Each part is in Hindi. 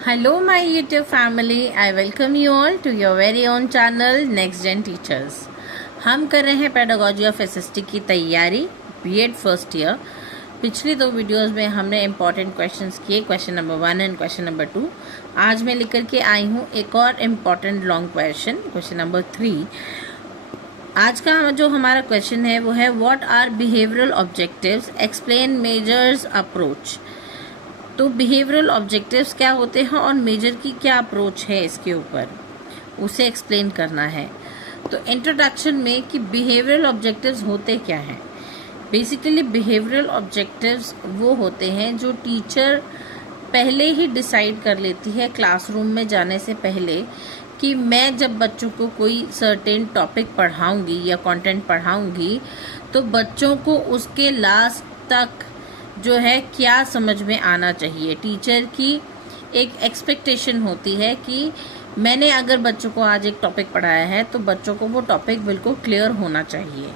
Hello, my YouTube family. I welcome you all to your very own channel Next Gen Teachers. हम कर रहे हैं पेडागोजी ऑफ एसएसटी की तैयारी बीएड फर्स्ट ईयर। पिछली दो वीडियोस में हमने इम्पॉर्टेंट क्वेश्चंस किए, question number 1 and question number 2। आज मैं लेकर के आई हूँ एक और इम्पॉर्टेंट लॉन्ग क्वेश्चन नंबर 3। आज का जो हमारा क्वेश्चन है वो है what are behavioural objectives, explain measures approach. तो बिहेवियरल ऑब्जेक्टिव्स क्या होते हैं और मेजर की क्या अप्रोच है इसके ऊपर, उसे एक्सप्लेन करना है। तो इंट्रोडक्शन में कि बिहेवियरल ऑब्जेक्टिव्स होते क्या हैं। बेसिकली बिहेवियरल ऑब्जेक्टिव्स वो होते हैं जो टीचर पहले ही डिसाइड कर लेती है क्लासरूम में जाने से पहले कि मैं जब बच्चों को कोई सर्टेन टॉपिक पढ़ाऊंगी या कंटेंट पढ़ाऊंगी तो बच्चों को उसके लास्ट तक जो है क्या समझ में आना चाहिए। टीचर की एक एक्सपेक्टेशन होती है कि मैंने अगर बच्चों को आज एक टॉपिक पढ़ाया है तो बच्चों को वो टॉपिक बिल्कुल क्लियर होना चाहिए।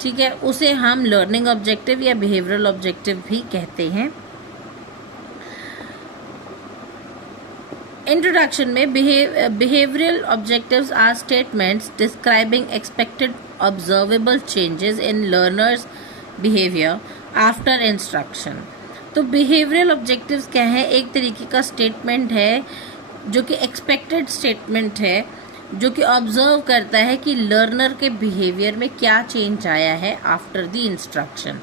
ठीक है, उसे हम लर्निंग ऑब्जेक्टिव या बिहेवियरल ऑब्जेक्टिव भी कहते हैं। इंट्रोडक्शन में behavioural objectives are statements describing expected observable changes in learners behaviour after instruction. तो बिहेवियरल ऑब्जेक्टिव्स क्या है, एक तरीके का स्टेटमेंट है जो कि एक्सपेक्टेड स्टेटमेंट है, जो कि ऑब्जर्व करता है कि लर्नर के बिहेवियर में क्या चेंज आया है आफ्टर द इंस्ट्रक्शन।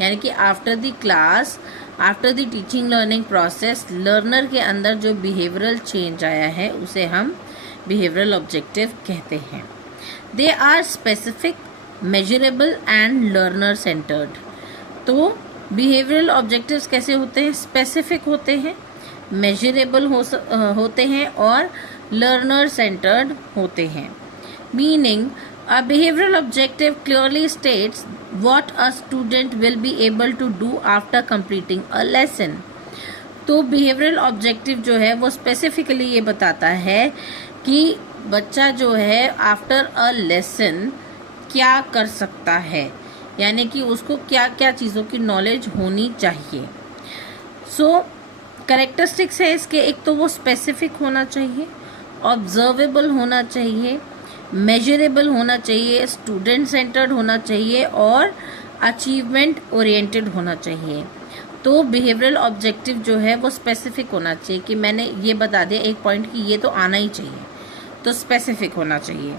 यानी कि after the class, after the teaching learning process, learner के अंदर जो बिहेवियरल चेंज आया है उसे हम बिहेवियरल ऑब्जेक्टिव कहते हैं। They are specific, measurable and learner centred. तो बिहेवियरल ऑब्जेक्टिव्स कैसे होते हैं, स्पेसिफिक होते हैं, मेजरेबल होते हैं और लर्नर सेंटर्ड होते हैं। Meaning a behavioural objective clearly states what a student will be able to do after completing a lesson. तो बिहेवियरल ऑब्जेक्टिव जो है वो स्पेसिफिकली ये बताता है कि बच्चा जो है आफ्टर अ लेसन क्या कर सकता है, यानी कि उसको क्या क्या चीज़ों की नॉलेज होनी चाहिए। सो कैरेक्टरिस्टिक्स है इसके, एक तो वो स्पेसिफिक होना चाहिए, ऑब्जर्वेबल होना चाहिए, मेजरेबल होना चाहिए, स्टूडेंट सेंटर्ड होना चाहिए और अचीवमेंट ओरिएंटेड होना चाहिए। तो बिहेवियरल ऑब्जेक्टिव जो है वो स्पेसिफिक होना चाहिए कि मैंने ये बता दिया एक पॉइंट कि ये तो आना ही चाहिए, तो स्पेसिफिक होना चाहिए।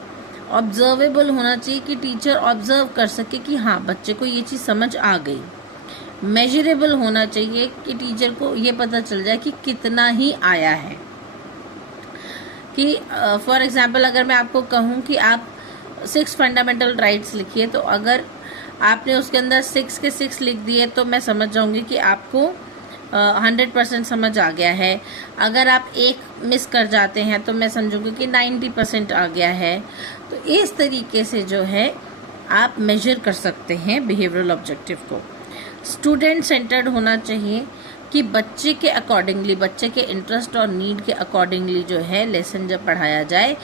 ऑब्जर्वेबल होना चाहिए कि टीचर ऑब्जर्व कर सके कि हाँ बच्चे को ये चीज़ समझ आ गई। मेजरेबल होना चाहिए कि टीचर को ये पता चल जाए कि कितना ही आया है। कि फॉर एग्जांपल अगर मैं आपको कहूँ कि आप 6 फंडामेंटल राइट्स लिखिए, तो अगर आपने उसके अंदर 6 के 6 लिख दिए तो मैं समझ जाऊँगी कि आपको 100% समझ आ गया है। अगर आप एक मिस कर जाते हैं तो मैं समझूंगी कि 90% आ गया है। तो इस तरीके से जो है आप मेजर कर सकते हैं बिहेवियरल ऑब्जेक्टिव को। स्टूडेंट सेंटर्ड होना चाहिए कि बच्चे के अकॉर्डिंगली, बच्चे के इंटरेस्ट और नीड के अकॉर्डिंगली जो है लेसन जब पढ़ाया जाए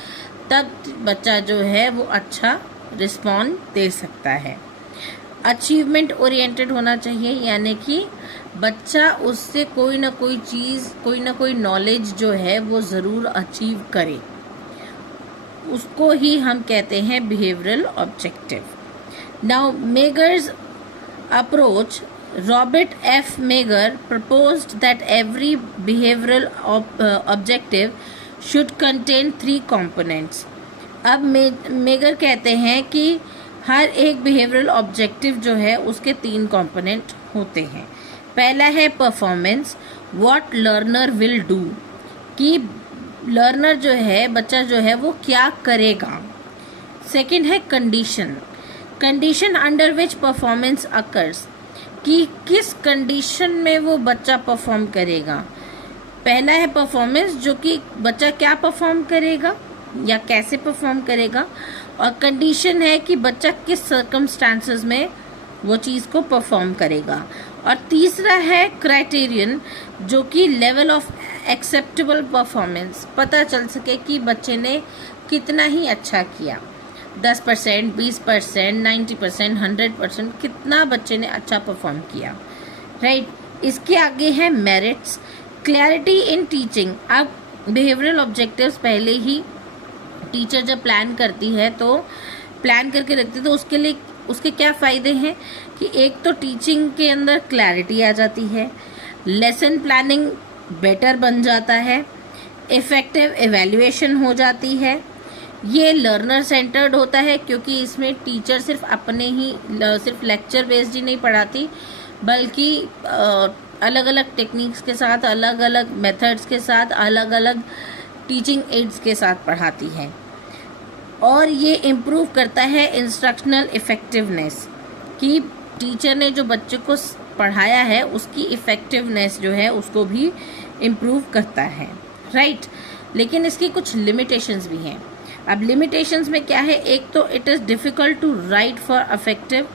तब बच्चा जो है वो अच्छा रिस्पॉन्ड दे सकता है। अचीवमेंट ओरिएंटेड होना चाहिए, यानी कि बच्चा उससे कोई ना कोई चीज़, कोई ना कोई नॉलेज जो है वो ज़रूर अचीव करे, उसको ही हम कहते हैं behavioural objective. Now मेगर्स approach, Robert F megger proposed that every behavioral objective should contain 3 components। अब मेगर कहते हैं कि हर एक बिहेवियरल ऑब्जेक्टिव जो है उसके 3 कंपोनेंट होते हैं। पहला है performance, what learner will do, कि लर्नर जो है, बच्चा जो है वो क्या करेगा। सेकंड है condition, condition under which performance occurs, कि किस कंडीशन में वो बच्चा परफॉर्म करेगा। पहला है परफॉर्मेंस, जो कि बच्चा क्या परफॉर्म करेगा या कैसे परफॉर्म करेगा, और कंडीशन है कि बच्चा किस सर्कमस्टांसेस में वो चीज़ को परफॉर्म करेगा। और तीसरा है क्राइटेरियन, जो कि लेवल ऑफ एक्सेप्टेबल परफॉर्मेंस, पता चल सके कि बच्चे ने कितना ही अच्छा किया, 10%, 20%, 90%, 100%, कितना बच्चे ने अच्छा परफॉर्म किया। राइट, इसके आगे है मेरिट्स, क्लैरिटी इन टीचिंग। अब बिहेवियरल ऑब्जेक्टिव्स पहले ही टीचर जब प्लान करती है तो प्लान करके रखती है, तो उसके लिए उसके क्या फ़ायदे हैं कि एक तो टीचिंग के अंदर क्लैरिटी आ जाती है, लेसन प्लानिंग बेटर बन जाता है, इफ़ेक्टिव एवेल्युएशन हो जाती है, ये लर्नर सेंटर्ड होता है क्योंकि इसमें टीचर सिर्फ अपने ही सिर्फ लेक्चर बेस्ड ही नहीं पढ़ाती बल्कि अलग अलग टेक्निक्स के साथ, अलग अलग मेथड्स के साथ, अलग अलग टीचिंग एड्स के साथ पढ़ाती है। और ये इम्प्रूव करता है इंस्ट्रक्शनल इफ़ेक्टिवनेस कि टीचर ने जो बच्चे को पढ़ाया है उसकी इफ़ेक्टिवनेस जो है उसको भी इम्प्रूव करता है, राइट। लेकिन इसकी कुछ लिमिटेशंस भी हैं। अब लिमिटेशंस में क्या है, एक तो it is difficult to write for affective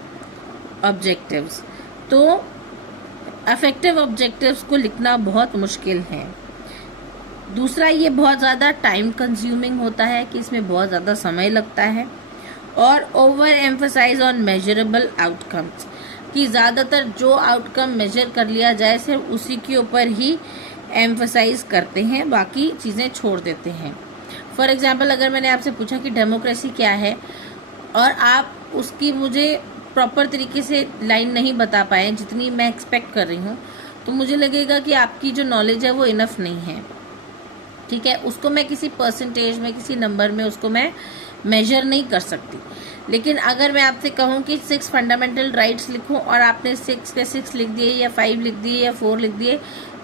objectives, तो अफेक्टिव ऑब्जेक्टिव्स को लिखना बहुत मुश्किल है। दूसरा, ये बहुत ज़्यादा टाइम कंज्यूमिंग होता है कि इसमें बहुत ज़्यादा समय लगता है। और overemphasise on measurable outcomes, कि ज़्यादातर जो आउटकम मेजर कर लिया जाए सिर्फ उसी के ऊपर ही एम्फसाइज करते हैं, बाकी चीज़ें छोड़ देते हैं। फॉर एग्जांपल, अगर मैंने आपसे पूछा कि डेमोक्रेसी क्या है और आप उसकी मुझे प्रॉपर तरीके से लाइन नहीं बता पाए जितनी मैं एक्सपेक्ट कर रही हूँ, तो मुझे लगेगा कि आपकी जो नॉलेज है वो इनफ नहीं है, ठीक है। उसको मैं किसी परसेंटेज में, किसी नंबर में उसको मैं मेजर नहीं कर सकती। लेकिन अगर मैं आपसे कहूँ कि 6 फंडामेंटल राइट्स लिखूँ और आपने 6 के 6 लिख दिए या 5 लिख दिए या 4 लिख दिए,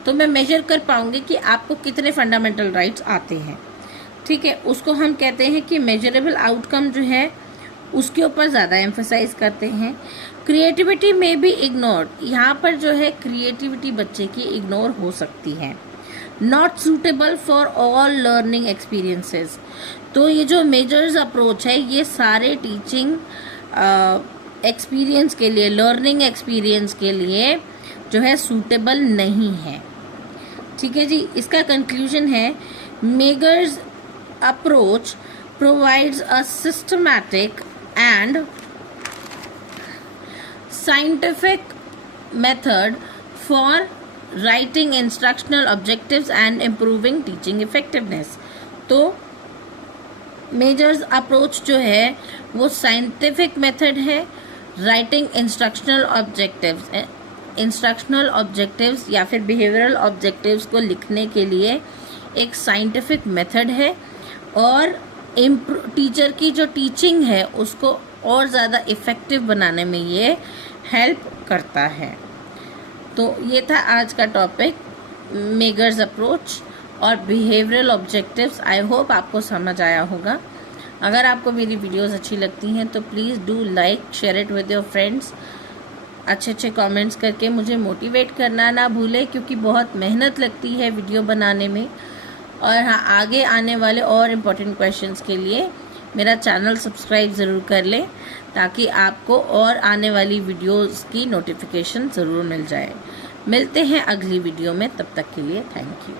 तो मैं मेजर कर पाऊंगी कि आपको कितने फंडामेंटल राइट्स आते हैं, ठीक है। उसको हम कहते हैं कि मेजरेबल आउटकम जो है उसके ऊपर ज़्यादा एम्फसाइज करते हैं। क्रिएटिविटी में भी इग्नोर, यहाँ पर जो है क्रिएटिविटी बच्चे की इग्नोर हो सकती है। Not suitable for all learning experiences, तो ये जो मेजर्स अप्रोच है ये सारे टीचिंग एक्सपीरियंस के लिए, लर्निंग एक्सपीरियंस के लिए जो है सूटेबल नहीं है, ठीक है जी। इसका कंक्लूजन है, measures approach provides a systematic and scientific method for writing instructional objectives and improving teaching effectiveness। तो मेजर्स अप्रोच जो है वो साइंटिफिक मेथड है राइटिंग इंस्ट्रक्शनल ऑब्जेक्टिव्स या फिर बिहेवियरल ऑब्जेक्टिव्स को लिखने के लिए एक साइंटिफिक मेथड है, और टीचर की जो टीचिंग है उसको और ज़्यादा इफ़ेक्टिव बनाने में ये हेल्प करता है। तो ये था आज का टॉपिक, मेजर्स अप्रोच और बिहेवियरल ऑब्जेक्टिव्स। आई होप आपको समझ आया होगा। अगर आपको मेरी वीडियोस अच्छी लगती हैं तो please do like, share it with your friends. अच्छे कमेंट्स करके मुझे मोटिवेट करना ना भूलें, क्योंकि बहुत मेहनत लगती है वीडियो बनाने में। और हाँ, आगे आने वाले और इम्पोर्टेंट क्वेश्चंस के लिए मेरा चैनल सब्सक्राइब ज़रूर कर लें ताकि आपको और आने वाली वीडियोस की नोटिफिकेशन ज़रूर मिल जाए। मिलते हैं अगली वीडियो में, तब तक के लिए थैंक यू।